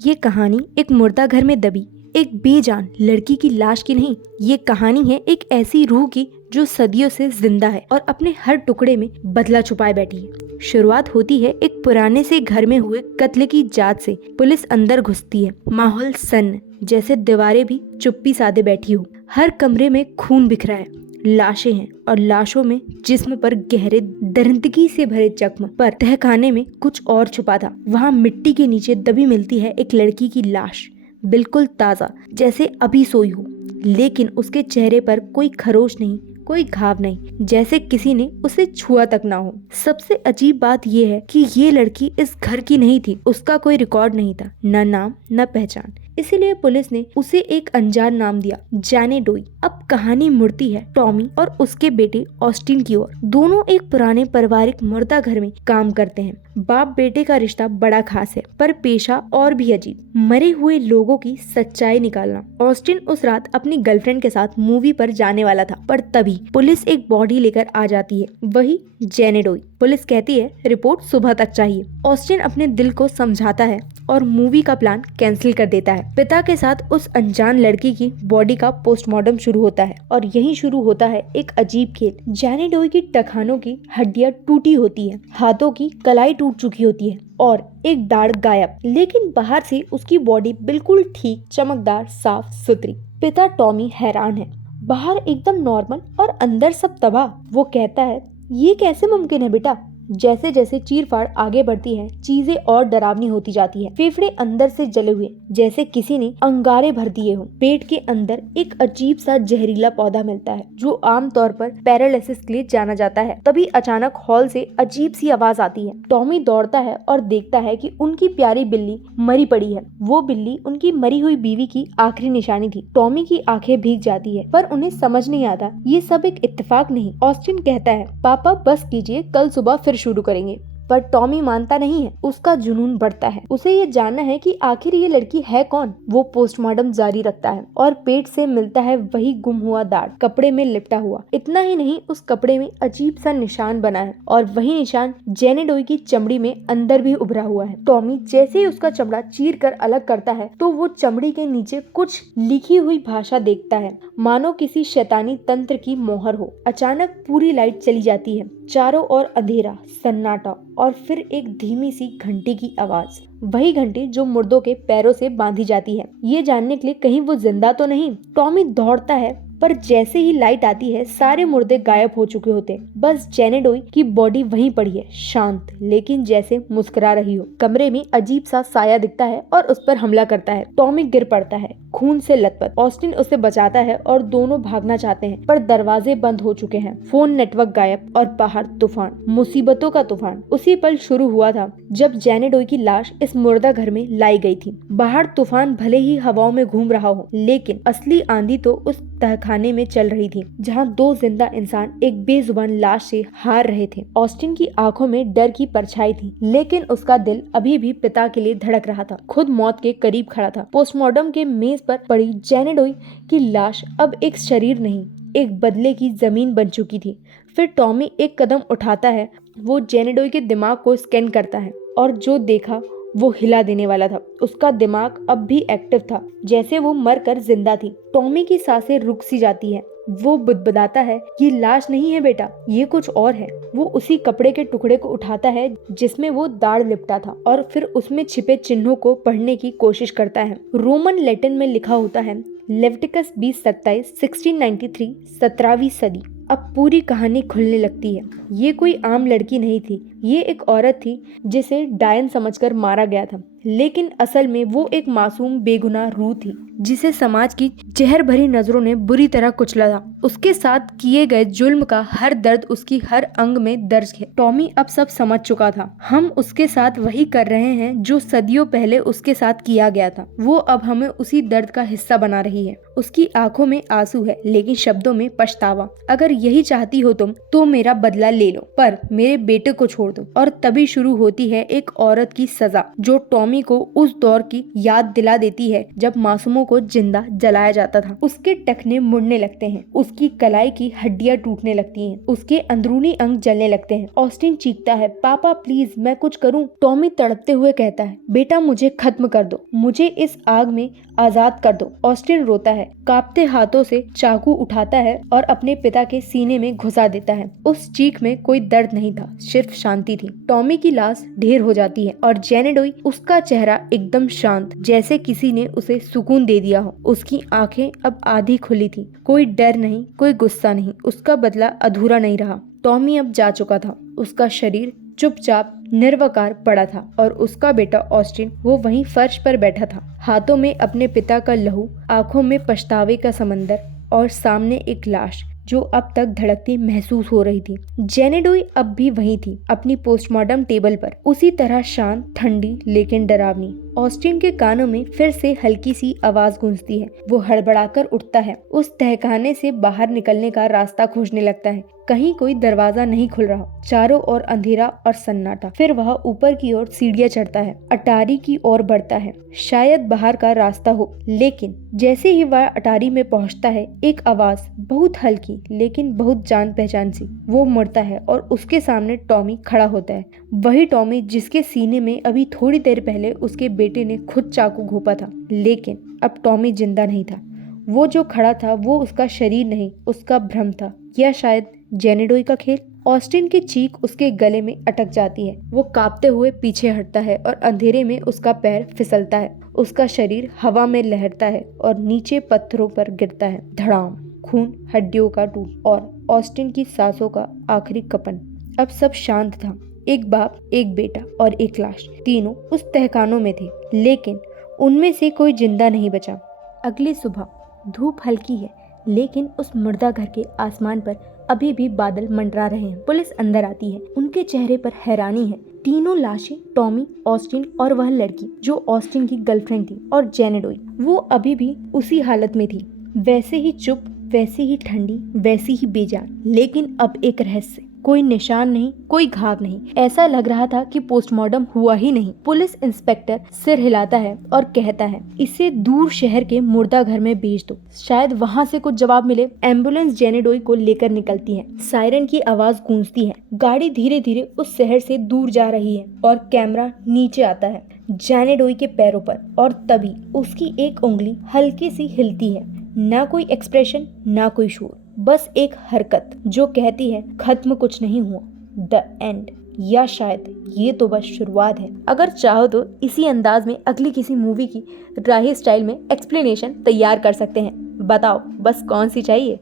ये कहानी एक मुर्दा घर में दबी एक बेजान लड़की की लाश की नहीं, ये कहानी है एक ऐसी रूह की जो सदियों से जिंदा है और अपने हर टुकड़े में बदला छुपाए बैठी है। शुरुआत होती है एक पुराने से घर में हुए कत्ल की जांच से। पुलिस अंदर घुसती है, माहौल सन्न, जैसे दीवारें भी चुप्पी साधे बैठी हो। हर कमरे में खून बिखरा है, लाशें हैं और लाशों में जिस्म पर गहरे दर्दगी से भरे जख्म, पर तहखाने में कुछ और छुपा था। वहाँ मिट्टी के नीचे दबी मिलती है एक लड़की की लाश, बिल्कुल ताजा, जैसे अभी सोई हो, लेकिन उसके चेहरे पर कोई खरोश नहीं, कोई घाव नहीं, जैसे किसी ने उसे छुआ तक ना हो। सबसे अजीब बात यह है कि ये लड़की इस घर की नहीं थी, उसका कोई रिकॉर्ड नहीं था, न नाम न पहचान। इसीलिए पुलिस ने उसे एक अनजान नाम दिया, जाने डोई। अब कहानी मुड़ती है टॉमी और उसके बेटे ऑस्टिन की ओर। दोनों एक पुराने पारिवारिक मुर्दा घर में काम करते हैं। बाप बेटे का रिश्ता बड़ा खास है, पर पेशा और भी अजीब, मरे हुए लोगों की सच्चाई निकालना। ऑस्टिन उस रात अपनी गर्लफ्रेंड के साथ मूवी पर जाने वाला था, पर तभी पुलिस एक बॉडी लेकर आ जाती है, वही जेने डोई। पुलिस कहती है रिपोर्ट सुबह तक चाहिए। ऑस्टिन अपने दिल को समझाता है और मूवी का प्लान कैंसिल कर देता है। पिता के साथ उस अनजान लड़की की बॉडी का पोस्टमार्टम शुरू होता है और यहीं शुरू होता है एक अजीब खेल। जेने डोई की टखनों की हड्डियां टूटी होती है, हाथों की कलाई टूट चुकी होती है और एक दाढ़ गायब, लेकिन बाहर से उसकी बॉडी बिल्कुल ठीक, चमकदार, साफ सुथरी। पिता टॉमी हैरान है, बाहर एकदम नॉर्मल और अंदर सब तबाह। वो कहता है ये कैसे मुमकिन है बेटा। जैसे जैसे चीरफाड़ आगे बढ़ती है, चीजें और डरावनी होती जाती है। फेफड़े अंदर से जले हुए, जैसे किसी ने अंगारे भर दिए हो। पेट के अंदर एक अजीब सा जहरीला पौधा मिलता है जो आमतौर पर पैरालिसिस के लिए जाना जाता है। तभी अचानक हॉल से अजीब सी आवाज आती है। टॉमी दौड़ता है और देखता है कि उनकी प्यारी बिल्ली मरी पड़ी है। वो बिल्ली उनकी मरी हुई बीवी की आखिरी निशानी थी। टॉमी की आंखें भीग जाती है, पर उन्हें समझ नहीं आता ये सब एक इत्तेफाक नहीं। ऑस्टिन कहता है पापा बस कीजिए, कल सुबह फिर शुरू करेंगे, पर टॉमी मानता नहीं है। उसका जुनून बढ़ता है, उसे ये जानना है कि आखिर ये लड़की है कौन। वो पोस्टमार्टम जारी रखता है और पेट से मिलता है वही गुम हुआ दाढ़, कपड़े में लिपटा हुआ। इतना ही नहीं, उस कपड़े में अजीब सा निशान बना है और वही निशान जेने डोई की चमड़ी में अंदर भी उभरा हुआ है। टॉमी जैसे ही उसका चमड़ा चीर कर अलग करता है तो वो चमड़ी के नीचे कुछ लिखी हुई भाषा देखता है, मानो किसी शैतानी तंत्र की मोहर हो। अचानक पूरी लाइट चली जाती है, चारों ओर अंधेरा, सन्नाटा और फिर एक धीमी सी घंटी की आवाज। वही घंटी जो मुर्दों के पैरों से बांधी जाती है, ये जानने के लिए कहीं वो जिंदा तो नहीं। टॉमी दौड़ता है, पर जैसे ही लाइट आती है सारे मुर्दे गायब हो चुके होते हैं। बस जेने डोई की बॉडी वहीं पड़ी है, शांत, लेकिन जैसे मुस्कुरा रही हो। कमरे में अजीब सा साया दिखता है और उस पर हमला करता है। टॉमी गिर पड़ता है, खून से लथपथ। ऑस्टिन उसे बचाता है और दोनों भागना चाहते हैं, पर दरवाजे बंद हो चुके हैं, फोन नेटवर्क गायब और बाहर तूफान, मुसीबतों का तूफान। उसी पल शुरू हुआ था जब जेने डोई की लाश इस मुर्दा घर में लाई गई थी। बाहर तूफान भले ही हवाओं में घूम रहा हो, लेकिन असली आंधी तो उस तहखाने में चल रही थी, जहां दो जिंदा इंसान एक बेजुबान लाश से हार रहे थे। ऑस्टिन की आंखों में डर की परछाई थी, लेकिन उसका दिल अभी भी पिता के लिए धड़क रहा था। खुद मौत के करीब खड़ा था। पोस्टमार्टम के मेज पर पड़ी जेने डोई की लाश अब एक शरीर नहीं, एक बदले की जमीन बन चुकी थी। फिर टॉमी एक कदम उठाता है, वो जेने डोई के दिमाग को स्कैन करता है और जो देखा वो हिला देने वाला था। उसका दिमाग अब भी एक्टिव था, जैसे वो मरकर जिंदा थी। टॉमी की सांसें रुक सी जाती है। वो बुदबुदाता है ये लाश नहीं है बेटा, ये कुछ और है। वो उसी कपड़े के टुकड़े को उठाता है जिसमें वो दाढ़ लिपटा था और फिर उसमें छिपे चिन्हों को पढ़ने की कोशिश करता है। रोमन लैटिन में लिखा होता है लेविटिकस 20:27, 1693, 17वीं सदी। अब पूरी कहानी खुलने लगती है। ये कोई आम लड़की नहीं थी, ये एक औरत थी जिसे डायन समझकर मारा गया था, लेकिन असल में वो एक मासूम बेगुनाह रूह थी जिसे समाज की जहर भरी नजरों ने बुरी तरह कुचला था। उसके साथ किए गए जुल्म का हर दर्द उसकी हर अंग में दर्ज है। टॉमी अब सब समझ चुका था। हम उसके साथ वही कर रहे हैं जो सदियों पहले उसके साथ किया गया था। वो अब हमें उसी दर्द का हिस्सा बना रही है। उसकी आंखों में आंसू है, लेकिन शब्दों में पछतावा। अगर यही चाहती हो तुम तो मेरा बदला ले लो, पर मेरे बेटे को छोड़ छोड़ दो। और तभी शुरू होती है एक औरत की सजा, जो टॉमी को उस दौर की याद दिला देती है जब मासूमों को जिंदा जलाया जाता था। उसके टखने मुड़ने लगते हैं, उसकी कलाई की हड्डियां टूटने लगती हैं, उसके अंदरूनी अंग जलने लगते हैं। ऑस्टिन चीखता है, पापा प्लीज मैं कुछ करूं। टॉमी तड़पते हुए कहता है, बेटा मुझे खत्म कर दो, मुझे इस आग में आजाद कर दो। ऑस्टिन रोता है, कांपते हाथों से चाकू उठाता है और अपने पिता के सीने में घुसा देता है। उस चीख में कोई दर्द नहीं था, सिर्फ शांति थी। टॉमी की लाश ढेर हो जाती है और जेनेडोई, उसका चेहरा एकदम शांत, जैसे किसी ने उसे सुकून दे दिया हो। उसकी आंखें अब आधी खुली थी, कोई डर नहीं, कोई गुस्सा नहीं, उसका बदला अधूरा नहीं रहा। टॉमी अब जा चुका था, उसका शरीर चुपचाप निर्वकार पड़ा था और उसका बेटा ऑस्टिन वो वहीं फर्श पर बैठा था, हाथों में अपने पिता का लहू, आंखों में पछतावे का समंदर और सामने एक लाश जो अब तक धड़कती महसूस हो रही थी। जेनेडोई अब भी वहीं थी, अपनी पोस्टमार्टम टेबल पर, उसी तरह शांत, ठंडी लेकिन डरावनी। ऑस्टिन के कानों में फिर से हल्की सी आवाज गूंजती है। वो हड़बड़ाकर उठता है, उस तहखाने से बाहर निकलने का रास्ता खोजने लगता है। कहीं कोई दरवाजा नहीं खुल रहा, चारों ओर अंधेरा और सन्नाटा। फिर वह ऊपर की ओर सीढ़ियां चढ़ता है, अटारी की ओर बढ़ता है, शायद बाहर का रास्ता हो। लेकिन जैसे ही वह अटारी में पहुंचता है, एक आवाज, बहुत हल्की लेकिन बहुत जान पहचान सी। वो मुड़ता है और उसके सामने टॉमी खड़ा होता है, वही टॉमी जिसके सीने में अभी थोड़ी देर पहले उसके बेटे ने खुद चाकू घोंपा था। लेकिन अब टॉमी जिंदा नहीं था। वो जो खड़ा था वो उसका शरीर नहीं, उसका भ्रम था, या शायद जेनेडोई का खेल। ऑस्टिन की चीख उसके गले में अटक जाती है। वो कांपते हुए पीछे हटता है और अंधेरे में उसका पैर फिसलता है। उसका शरीर हवा में लहरता है और नीचे पत्थरों पर गिरता है। धड़ाम, खून, हड्डियों का टूट और ऑस्टिन की सांसों का आखिरी कंपन। अब सब शांत था। एक बाप, एक बेटा और एक लाश, तीनों उस तहखानों में थे, लेकिन उनमें से कोई जिंदा नहीं बचा। अगली सुबह धूप हल्की है, लेकिन उस मुर्दा घर के आसमान पर अभी भी बादल मंडरा रहे हैं। पुलिस अंदर आती है, उनके चेहरे पर हैरानी है। तीनों लाशें, टॉमी, ऑस्टिन और वह लड़की जो ऑस्टिन की गर्लफ्रेंड थी, और जेनेडोई, वो अभी भी उसी हालत में थी, वैसे ही चुप, वैसी ही ठंडी, वैसी ही बेजान। लेकिन अब एक रहस्य, कोई निशान नहीं, कोई घाव नहीं। ऐसा लग रहा था कि पोस्टमार्टम हुआ ही नहीं। पुलिस इंस्पेक्टर सिर हिलाता है और कहता है, इसे दूर शहर के मुर्दा घर में भेज दो, शायद वहाँ से कुछ जवाब मिले। एम्बुलेंस जेनेडोई को लेकर निकलती है, सायरन की आवाज गूंजती है, गाड़ी धीरे धीरे उस शहर से दूर जा रही है और कैमरा नीचे आता है जेनेडोई के पैरों पर। और तभी उसकी एक उंगली हल्की सी हिलती है, ना कोई एक्सप्रेशन, ना कोई शोर, बस एक हरकत जो कहती है, खत्म कुछ नहीं हुआ, द एंड। या शायद ये तो बस शुरुआत है। अगर चाहो तो इसी अंदाज में अगली किसी मूवी की राही स्टाइल में एक्सप्लेनेशन तैयार कर सकते हैं। बताओ बस कौन सी चाहिए।